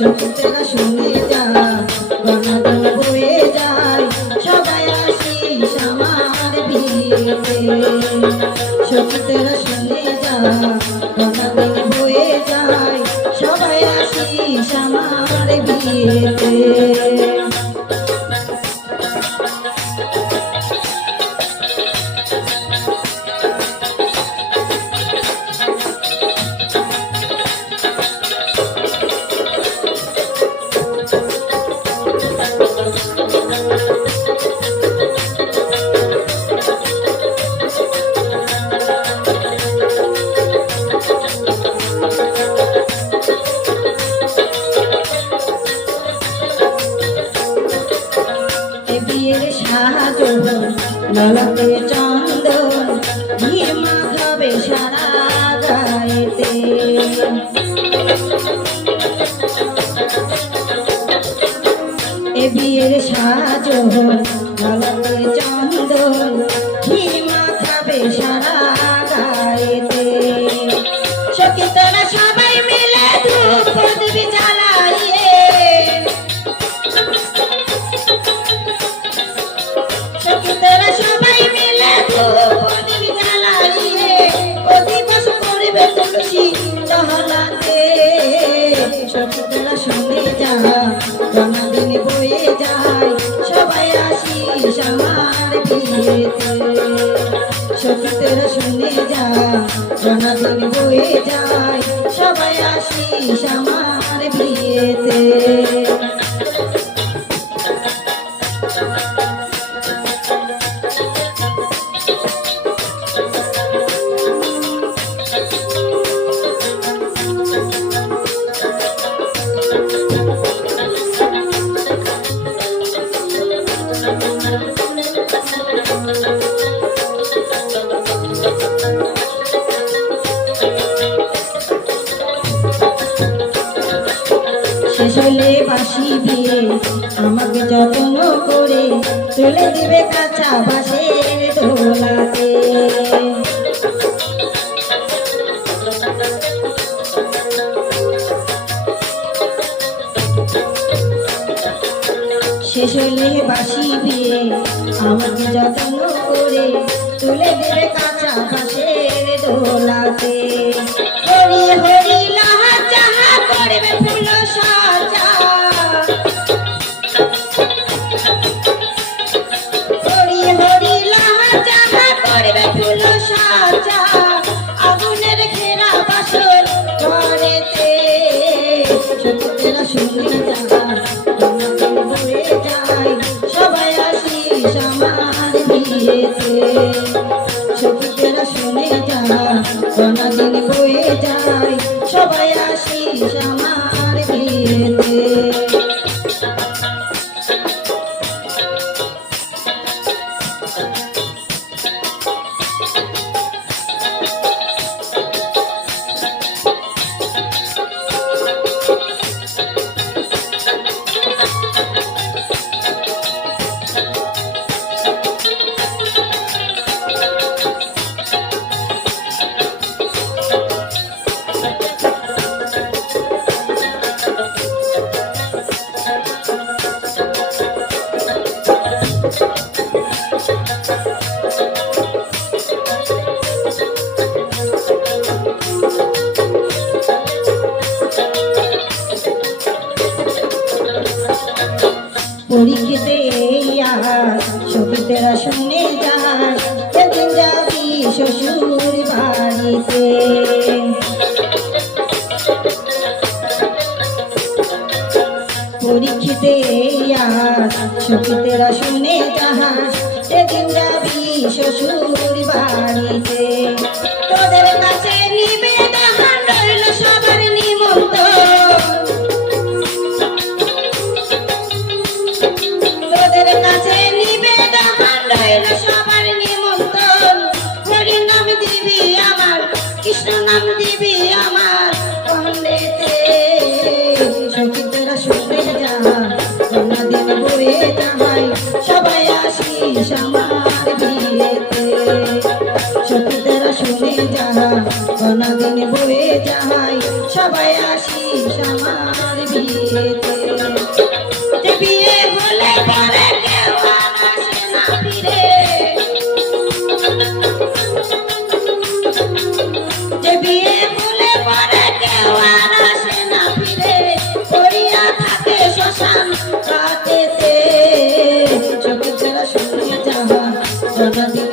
সত্যিটা শুনে যা গণাদল বয়ে যায়, সবাই আসিস আমার বিয়েতে সত্যিটা শুনে যা গণাদল বয়ে যায়, সবাই আসিস আমার বিয়েতে সাজন ললকে চন্দন ঘিয়ে মাখাবে সারা গায়েতে এ বিয়ের সাজন ললকে চন্দন ঘিয়ে মাখাবে সারা গায়েতে। যায় সবাই আসিস আমার বিয়েতে। তুলে দিবে কাঁচা বাসের দোলাতে শেষ হলে বাসি বিয়ে আমাকে যত্ন করে তুলে দেবে কাঁচা বাসের দোলাতে হরি হরি লাহা যাহা করবে সবাই আসিস আমার বিয়েতে। দেয়া সখীতেরা শুনে যায় সেদিন যাবি শ্বশুর বাড়িতে। পরীক্ষিতে সখীতেরা শুনে যায় সেদিন যাবি শ্বশুর বাড়িতে তোদের কাছে নিবে বয়ে যাহাই সবাই আসিস আমার বিয়েতে। বিয়ে হলে পরে কেউ আর আসে না ফিরে। বিয়ে হলে পরে কেউ আর আসে না ফিরে। পড়িয়া থাকে শ্মশান কাটেতে চোখে যারা শুনে যাহাই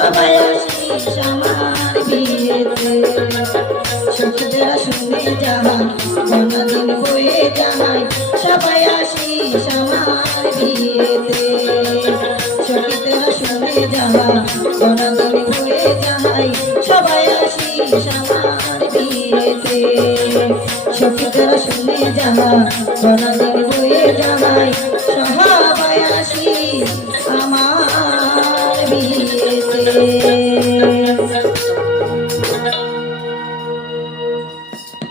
সবাই আসিস আমার বিয়েতে চোখে যারা শুনে যাহা জনদিন হয়ে যাহাই সবাই আসিস আমার বিয়েতে সখীতেরা শুনে যাহা জনদিন হয়ে যাহাই সবাই আসিস আমার বিয়েতে সখীতেরা শুনে যাহা জনদিন হয়ে যাহাই